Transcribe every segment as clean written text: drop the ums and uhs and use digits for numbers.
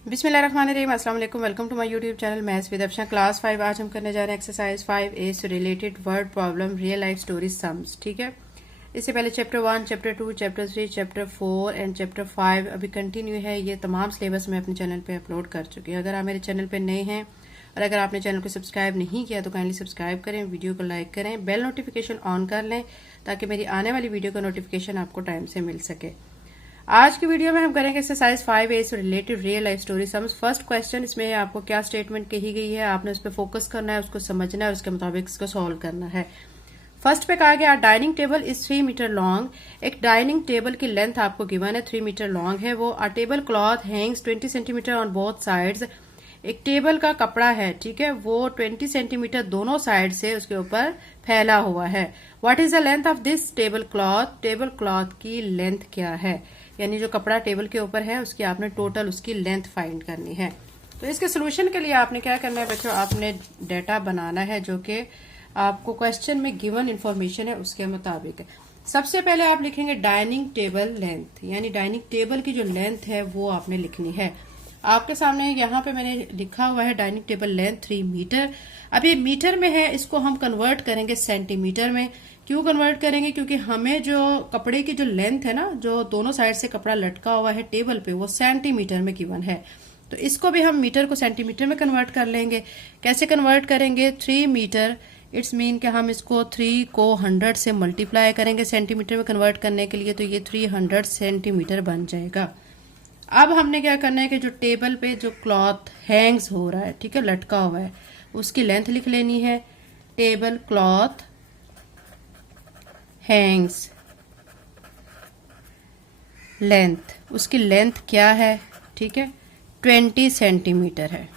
बिस्मिल्लाहिर्रहमानिर्रहीम, अस्सलाम वालेकुम। Welcome to my YouTube channel maths with Afsha class 5। आज हम करने जा रहे हैं एक्सरसाइज 5A से related word problem real life story sums. ठीक है, इससे पहले chapter 1, chapter 2, chapter 3, chapter 4 and chapter 5 अभी कंटिन्यू है। ये तमाम सिलेबस मैं अपने चैनल पे अपलोड कर चुकी हूँ। अगर आप मेरे चैनल पे नए हैं और अगर आपने चैनल को सब्सक्राइब नहीं किया तो काइंडली सब्सक्राइब करें, वीडियो को लाइक करें, बेल नोटिफिकेशन ऑन कर लें ताकि मेरी आने वाली वीडियो का नोटिफिकेशन आपको टाइम से मिल सके। आज की वीडियो में हम करेंगे एक्सरसाइज 5A से related real life story sums. First question, इसमें आपको क्या स्टेटमेंट कही गई है, आपने उस पर फोकस करना है, उसको समझना है, उसके मुताबिक इसको सॉल्व करना है। फर्स्ट पे कहा गया dining table is 3 metre long. एक डाइनिंग टेबल की लेंथ आपको गिवन है 3 मीटर लॉन्ग है वो। A tablecloth hangs 20 centimetre on both sides. एक टेबल का कपड़ा है, ठीक है, वो 20 सेंटीमीटर दोनों साइड से उसके ऊपर फैला हुआ है। What is the length of this table cloth? Table cloth की लेंथ क्या है, यानी जो कपड़ा टेबल के ऊपर है उसकी आपने टोटल उसकी लेंथ फाइंड करनी है। तो इसके सोल्यूशन के लिए आपने क्या करना है बच्चों, आपने डेटा बनाना है जो कि आपको क्वेश्चन में गिवन इंफॉर्मेशन है उसके मुताबिक है। सबसे पहले आप लिखेंगे डाइनिंग टेबल लेंथ, यानी डाइनिंग टेबल की जो लेंथ है वो आपने लिखनी है। आपके सामने यहाँ पे मैंने लिखा हुआ है डाइनिंग टेबल लेंथ 3 मीटर। अब ये मीटर में है, इसको हम कन्वर्ट करेंगे सेंटीमीटर में। क्यों कन्वर्ट करेंगे? क्योंकि हमें जो कपड़े की जो लेंथ है ना, जो दोनों साइड से कपड़ा लटका हुआ है टेबल पे, वो सेंटीमीटर में गिवन है। तो इसको भी हम मीटर को सेंटीमीटर में कन्वर्ट कर लेंगे। कैसे कन्वर्ट करेंगे? 3 मीटर इट्स मीन कि हम इसको 3 को 100 से मल्टीप्लाई करेंगे सेंटीमीटर में कन्वर्ट करने के लिए, तो ये 300 सेंटीमीटर बन जाएगा। अब हमने क्या करना है कि जो टेबल पे जो क्लॉथ हैंग्स हो रहा है, ठीक है, लटका हुआ है, उसकी लेंथ लिख लेनी है। टेबल क्लॉथ हैंग्स लेंथ, उसकी लेंथ क्या है? ठीक है, 20 सेंटीमीटर है।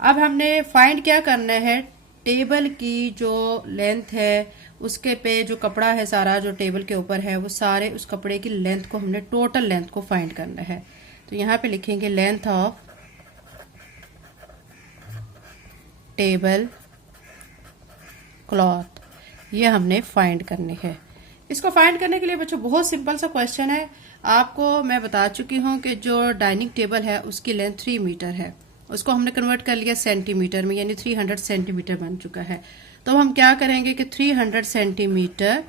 अब हमने फाइंड क्या करना है, टेबल की जो लेंथ है उसके पे जो कपड़ा है सारा जो टेबल के ऊपर है वो सारे उस कपड़े की लेंथ को हमने टोटल लेंथ को फाइंड करना है। तो यहाँ पे लिखेंगे लेंथ ऑफ टेबल क्लॉथ, ये हमने फाइंड करनी है। इसको फाइंड करने के लिए बच्चों बहुत सिंपल सा क्वेश्चन है। आपको मैं बता चुकी हूँ कि जो डाइनिंग टेबल है उसकी लेंथ 3 मीटर है, उसको हमने कन्वर्ट कर लिया सेंटीमीटर में, यानी 300 सेंटीमीटर बन चुका है। तो हम क्या करेंगे कि 300 सेंटीमीटर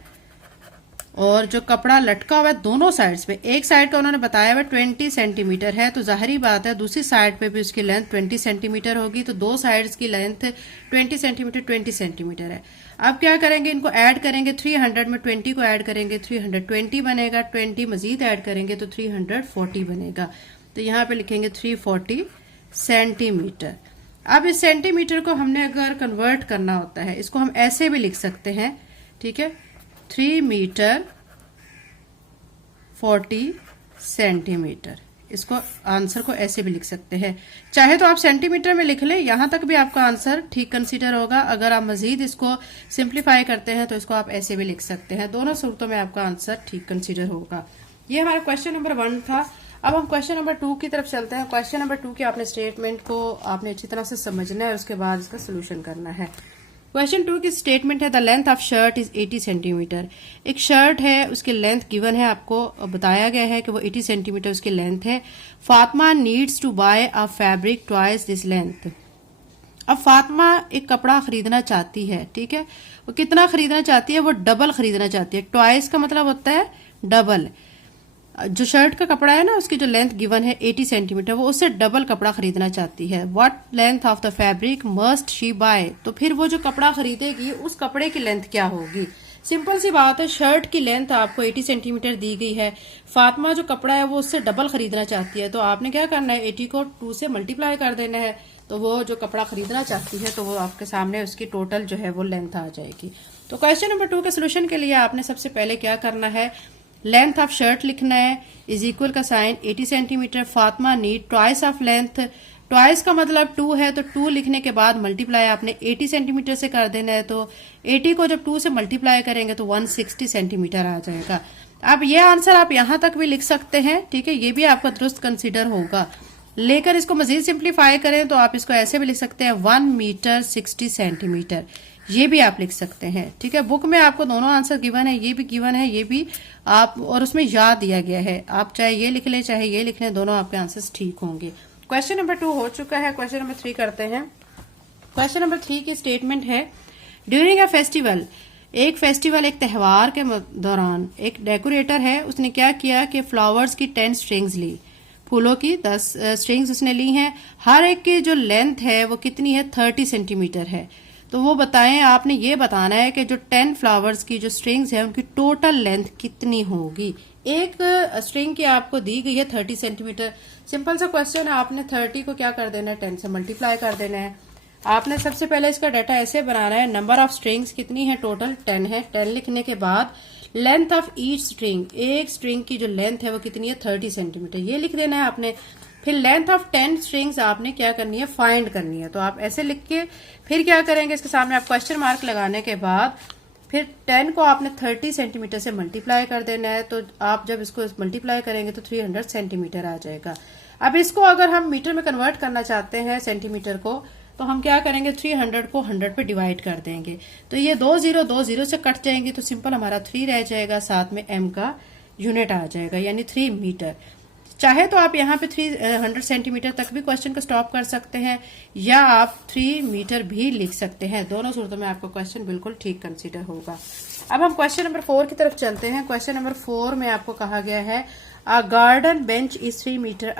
और जो कपड़ा लटका हुआ है दोनों साइड्स पे, एक साइड का उन्होंने बताया हुआ 20 सेंटीमीटर है, तो जाहिर बात है दूसरी साइड पे भी उसकी लेंथ 20 सेंटीमीटर होगी। तो दो साइड्स की लेंथ 20 सेंटीमीटर 20 सेंटीमीटर है। अब क्या करेंगे, इनको ऐड करेंगे। 300 में 20 को ऐड करेंगे 320 बनेगा, 20 मजीद ऐड करेंगे तो 340 बनेगा। तो यहाँ पे लिखेंगे 340 सेंटीमीटर। अब इस सेंटीमीटर को हमने अगर कन्वर्ट करना होता है, इसको हम ऐसे भी लिख सकते हैं, ठीक है, 3 मीटर 40 सेंटीमीटर। इसको आंसर को ऐसे भी लिख सकते हैं, चाहे तो आप सेंटीमीटर में लिख लें, यहां तक भी आपका आंसर ठीक कंसीडर होगा। अगर आप मजीद इसको सिंप्लीफाई करते हैं तो इसको आप ऐसे भी लिख सकते हैं। दोनों सूरतों में आपका आंसर ठीक कंसीडर होगा। ये हमारा क्वेश्चन नंबर 1 था। अब हम क्वेश्चन नंबर 2 की तरफ चलते हैं। क्वेश्चन नंबर 2 के आपने स्टेटमेंट को आपने अच्छी तरह से समझना है, उसके बाद इसका सोल्यूशन करना है। क्वेश्चन 2 की स्टेटमेंट है the length of shirt is 80 centimetre. एक शर्ट है, उसकी लेंथ गिवन है, आपको बताया गया है कि वो 80 सेंटीमीटर उसकी लेंथ है। Fatima needs to buy a fabric twice this length. अब फातिमा एक कपड़ा खरीदना चाहती है, ठीक है, वो कितना खरीदना चाहती है? वो डबल खरीदना चाहती है। ट्वाइस का मतलब होता है डबल। जो शर्ट का कपड़ा है ना, उसकी जो लेंथ गिवन है 80 सेंटीमीटर, वो उससे डबल कपड़ा खरीदना चाहती है। What length of the fabric must she buy? तो फिर वो जो कपड़ा खरीदेगी उस कपड़े की लेंथ क्या होगी? सिंपल सी बात है, शर्ट की लेंथ आपको 80 सेंटीमीटर दी गई है, फातिमा जो कपड़ा है वो उससे डबल खरीदना चाहती है, तो आपने क्या करना है, 80 को 2 से मल्टीप्लाई कर देना है, तो वो जो कपड़ा खरीदना चाहती है तो वो आपके सामने उसकी टोटल जो है वो लेंथ आ जाएगी। तो क्वेश्चन नंबर 2 के सोल्यूशन के लिए आपने सबसे पहले क्या करना है, लेंथ ऑफ शर्ट लिखना है, इज इक्वल का sign 80 centimetre. Fatima need twice of length, twice का मतलब 2 है, तो 2 लिखने के बाद मल्टीप्लाई आपने 80 सेंटीमीटर से कर देना है, तो 80 को जब 2 से मल्टीप्लाई करेंगे तो 160 सेंटीमीटर आ जाएगा। अब ये आंसर आप यहां तक भी लिख सकते हैं, ठीक है, ये भी आपका दुरुस्त कंसीडर होगा। लेकर इसको मजीद सिंप्लीफाई करें तो आप इसको ऐसे भी लिख सकते हैं 1 मीटर 60 सेंटीमीटर, ये भी आप लिख सकते हैं, ठीक है। बुक में आपको दोनों आंसर गिवन है, ये भी गिवन है, ये भी आप, और उसमें याद दिया गया है, आप चाहे ये लिख लें चाहे ये लिख लें, दोनों आपके आंसर्स ठीक होंगे। क्वेश्चन नंबर 2 हो चुका है, क्वेश्चन नंबर 3 करते हैं। क्वेश्चन नंबर 3 की स्टेटमेंट है, ड्यूरिंग अ फेस्टिवल, एक फेस्टिवल, एक त्योहार के दौरान एक डेकोरेटर है, उसने क्या किया कि फ्लावर्स की 10 स्ट्रिंग्स ली, फूलों की 10 स्ट्रिंग्स उसने ली हैं। हर एक की जो लेंथ है वो कितनी है, 30 सेंटीमीटर है। तो वो बताएं, आपने ये बताना है कि जो 10 फ्लावर्स की जो स्ट्रिंग्स है उनकी टोटल लेंथ कितनी होगी। एक स्ट्रिंग की आपको दी गई है 30 सेंटीमीटर। सिंपल सा क्वेश्चन है, आपने 30 को क्या कर देना है, 10 से मल्टीप्लाई कर देना है। आपने सबसे पहले इसका डाटा ऐसे बनाना है, नंबर ऑफ स्ट्रिंग्स कितनी है, टोटल 10 है। 10 लिखने के बाद लेंथ ऑफ ईच स्ट्रिंग, एक स्ट्रिंग की जो लेंथ है वो कितनी है, 30 सेंटीमीटर, ये लिख देना है आपने। फिर लेंथ ऑफ 10 स्ट्रिंग्स आपने क्या करनी है, फाइंड करनी है। तो आप ऐसे लिख के फिर क्या करेंगे, इसके सामने आप क्वेश्चन मार्क लगाने के बाद फिर 10 को आपने 30 सेंटीमीटर से मल्टीप्लाई कर देना है। तो आप जब इसको मल्टीप्लाई करेंगे तो 300 सेंटीमीटर आ जाएगा। अब इसको अगर हम मीटर में कन्वर्ट करना चाहते हैं, सेंटीमीटर को, तो हम क्या करेंगे, 300 को 100 पे डिवाइड कर देंगे। तो ये 2 से कट जाएंगे, तो सिंपल हमारा 3 रह जाएगा, साथ में m का यूनिट आ जाएगा, यानी 3 मीटर। चाहे तो आप यहाँ पे 300 सेंटीमीटर तक भी क्वेश्चन को स्टॉप कर सकते हैं, या आप 3 मीटर भी लिख सकते हैं। दोनों सूरतों में आपका क्वेश्चन बिल्कुल ठीक कंसीडर होगा। अब हम क्वेश्चन नंबर 4 की तरफ चलते हैं। क्वेश्चन नंबर 4 में आपको कहा गया है, A garden bench is 3 meter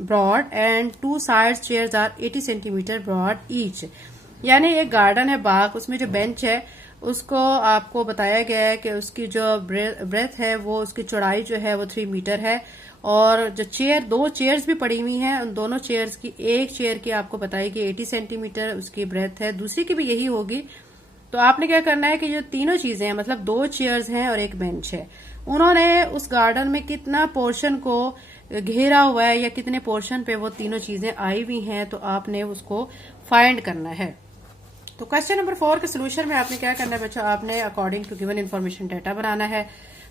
broad and 2 side chairs are 80 centimeter broad each। यानी एक गार्डन है, बाग, उसमें जो बेंच है उसको आपको बताया गया है कि उसकी जो ब्रेथ है वो, उसकी चौड़ाई जो है वो 3 मीटर है, और जो चेयर, 2 चेयर्स भी पड़ी हुई हैं, उन दोनों चेयर्स की, एक चेयर की आपको बताएगी 80 सेंटीमीटर उसकी ब्रेथ है, दूसरी की भी यही होगी। तो आपने क्या करना है कि जो तीनों चीजें हैं, मतलब 2 चेयर्स हैं और एक बेंच है, उन्होंने उस गार्डन में कितना पोर्शन को घेरा हुआ है या कितने पोर्शन पे वो तीनों चीजें आई हुई हैं, तो आपने उसको फाइंड करना है। तो क्वेश्चन नंबर 4 के सोल्यूशन में आपने क्या करना है बच्चों, आपने according to given information data बनाना है।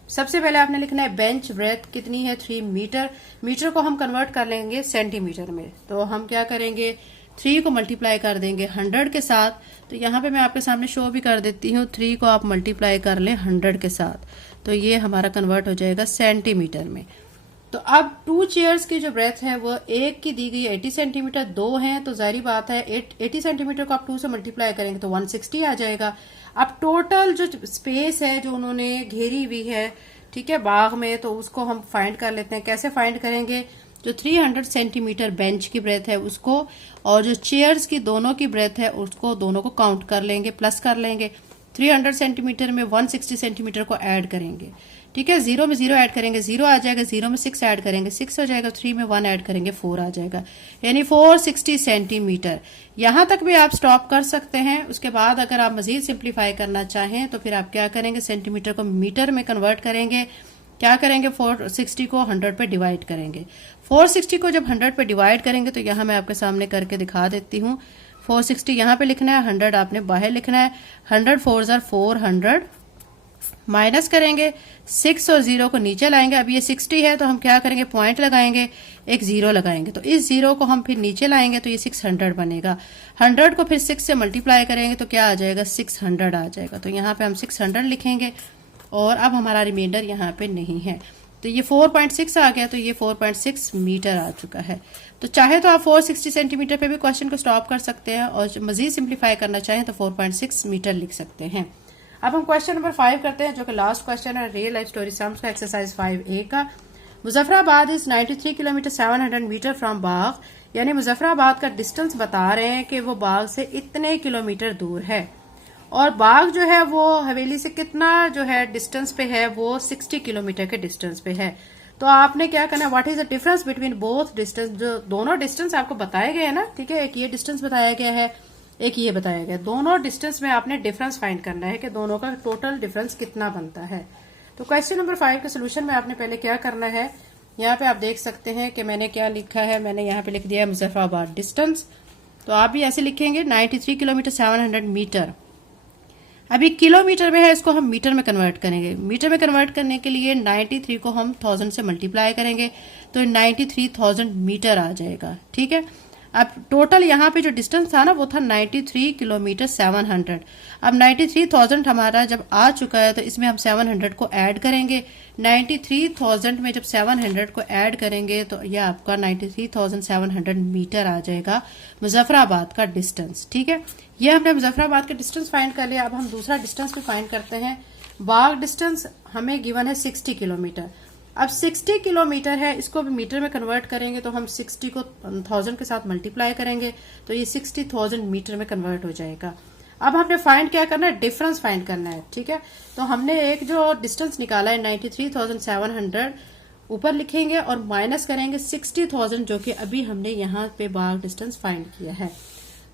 सबसे पहले आपने लिखना है बेंच ब्रेथ कितनी है, 3 मीटर। मीटर को हम कन्वर्ट कर लेंगे सेंटीमीटर में, तो हम क्या करेंगे, 3 को मल्टीप्लाई कर देंगे 100 के साथ। तो यहाँ पे मैं आपके सामने शो भी कर देती हूँ, 3 को आप मल्टीप्लाई कर लें 100 के साथ, तो ये हमारा कन्वर्ट हो जाएगा सेंटीमीटर में। तो अब 2 चेयर्स की जो ब्रेथ है वो, एक की दी गई 80 सेंटीमीटर, 2 हैं, तो जाहिर बात है 80 सेंटीमीटर को आप 2 से मल्टीप्लाई करेंगे तो 160 आ जाएगा। अब टोटल जो स्पेस है जो उन्होंने घेरी हुई है, ठीक है, बाग में, तो उसको हम फाइंड कर लेते हैं। कैसे फाइंड करेंगे, जो 300 सेंटीमीटर बेंच की ब्रेथ है उसको, और जो चेयर्स की दोनों की ब्रेथ है उसको, दोनों को काउंट कर लेंगे, प्लस कर लेंगे। 300 सेंटीमीटर में 160 सेंटीमीटर को ऐड करेंगे, ठीक है, 0 में 0 ऐड करेंगे, 0 आ जाएगा, 0 में 6 ऐड करेंगे, 6 हो जाएगा, 3 में 1 ऐड करेंगे, 4 आ जाएगा, यानी 460 सेंटीमीटर। यहां तक भी आप स्टॉप कर सकते हैं। उसके बाद अगर आप मजीद सिंप्लीफाई करना चाहें तो फिर आप क्या करेंगे, सेंटीमीटर को मीटर में कन्वर्ट करेंगे। क्या करेंगे, 460 को 100 पे डिवाइड करेंगे। 460 को जब 100 पे डिवाइड करेंगे तो यहाँ मैं आपके सामने करके दिखा देती हूँ। 460 यहाँ पे लिखना है, 100 आपने बाहर लिखना है। 100 4s are 400, माइनस करेंगे, 6 और 0 को नीचे लाएंगे। अब ये 60 है तो हम क्या करेंगे, पॉइंट लगाएंगे, एक 0 लगाएंगे, तो इस 0 को हम फिर नीचे लाएंगे तो ये 600 बनेगा। 100 को फिर 6 से मल्टीप्लाई करेंगे तो क्या आ जाएगा, 600 आ जाएगा। तो यहाँ पे हम 600 लिखेंगे, और अब हमारा रिमाइंडर यहाँ पे नहीं है, तो ये 4.6 आ गया, तो ये 4.6 मीटर आ चुका है। तो चाहे तो आप 460 सेंटीमीटर पे भी क्वेश्चन को स्टॉप कर सकते हैं, और मजीद सिंप्लीफाई करना चाहें तो 4.6 मीटर लिख सकते हैं। अब हम क्वेश्चन नंबर 5 करते हैं, जो कि लास्ट क्वेश्चन है, रियल लाइफ स्टोरी सम्स का, एक्सरसाइज 5A का। Muzaffarabad is 93 kilometre 700 metre from Bagh, यानी मुजफ्फराबाद का डिस्टेंस बता रहे हैं कि वो बाग से इतने किलोमीटर दूर है, और बाग जो है वो हवेली से कितना जो है डिस्टेंस पे है, वो 60 किलोमीटर के डिस्टेंस पे है। तो आपने क्या करना है, what is the difference between both distance, जो दोनों डिस्टेंस आपको बताए गए हैं ना, ठीक है, एक ये डिस्टेंस बताया गया है, एक ये बताया गया, दोनों डिस्टेंस में आपने डिफरेंस फाइंड करना है कि दोनों का टोटल डिफरेंस कितना बनता है। तो क्वेश्चन नंबर 5 के सोल्यूशन में आपने पहले क्या करना है, यहाँ पे आप देख सकते हैं कि मैंने क्या लिखा है, मैंने यहाँ पे लिख दिया है मुजफ्फराबाद डिस्टेंस, तो आप भी ऐसे लिखेंगे 93 किलोमीटर 700 मीटर। अभी किलोमीटर में है, इसको हम मीटर में कन्वर्ट करेंगे। मीटर में कन्वर्ट करने के लिए 93 को हम 1000 से मल्टीप्लाई करेंगे तो 93,000 मीटर आ जाएगा, ठीक है। अब टोटल यहाँ पे जो डिस्टेंस था ना वो था 93 किलोमीटर 700। अब 93,000 हमारा जब आ चुका है तो इसमें हम 700 को ऐड करेंगे। 93,000 में जब 700 को ऐड करेंगे तो यह आपका 93,700 मीटर आ जाएगा मुजफ्फराबाद का डिस्टेंस। ठीक है, ये हमने मुजफ्फराबाद का डिस्टेंस फाइंड कर लिया। अब हम दूसरा डिस्टेंस भी फाइंड करते हैं। बाग डिस्टेंस हमें गिवन है 60 किलोमीटर। अब 60 किलोमीटर है, इसको भी मीटर में कन्वर्ट करेंगे तो हम 60 को 1000 के साथ मल्टीप्लाई करेंगे तो ये 60,000 मीटर में कन्वर्ट हो जाएगा। अब हमने फाइंड क्या करना है, डिफरेंस फाइंड करना है। ठीक है, तो हमने एक जो डिस्टेंस निकाला है 93,700 ऊपर लिखेंगे और माइनस करेंगे 60,000 जो कि अभी हमने यहाँ पे बाग डिस्टेंस फाइंड किया है।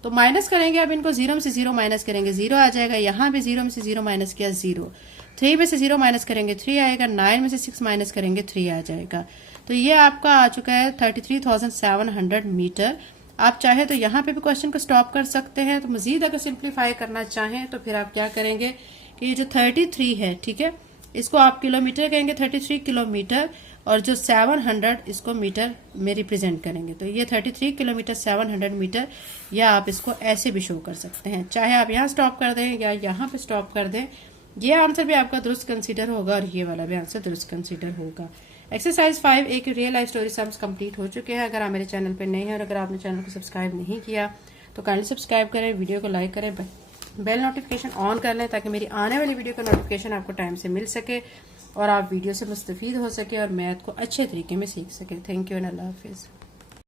तो माइनस करेंगे, अब इनको 0 में से 0 माइनस करेंगे 0 आ जाएगा। यहाँ भी 0 में से 0 माइनस किया 0, 3 में से 0 माइनस करेंगे 3 आएगा, 9 में से 6 माइनस करेंगे 3 आ जाएगा। तो ये आपका आ चुका है 33,700 मीटर। आप चाहे तो यहाँ पे भी क्वेश्चन को स्टॉप कर सकते हैं। तो मजीद अगर सिंप्लीफाई करना चाहें तो फिर आप क्या करेंगे कि ये जो 33 है, ठीक है, इसको आप किलोमीटर कहेंगे 33 किलोमीटर, और जो 700 इसको मीटर में रिप्रेजेंट करेंगे। तो ये 33 किलोमीटर 700 मीटर, या आप इसको ऐसे भी शो कर सकते हैं। चाहे आप यहाँ स्टॉप कर दें या यहाँ पे स्टॉप कर दें, ये आंसर भी आपका दुरुस्त कंसीडर होगा और ये वाला भी आंसर दुरुस्त कंसीडर होगा। एक्सरसाइज 5 एक real life story sums complete हो चुके हैं। अगर आप मेरे चैनल पर नए हैं और अगर आपने चैनल को सब्सक्राइब नहीं किया तो काइंडली सब्सक्राइब करें, वीडियो को लाइक करें, बेल नोटिफिकेशन ऑन कर लें ताकि मेरी आने वाली वीडियो का नोटिफिकेशन आपको टाइम से मिल सके और आप वीडियो से मुस्तफीद हो सके और मैथ को अच्छे तरीके में सीख सके। थैंक यू एंड अल्लाह हाफिज़।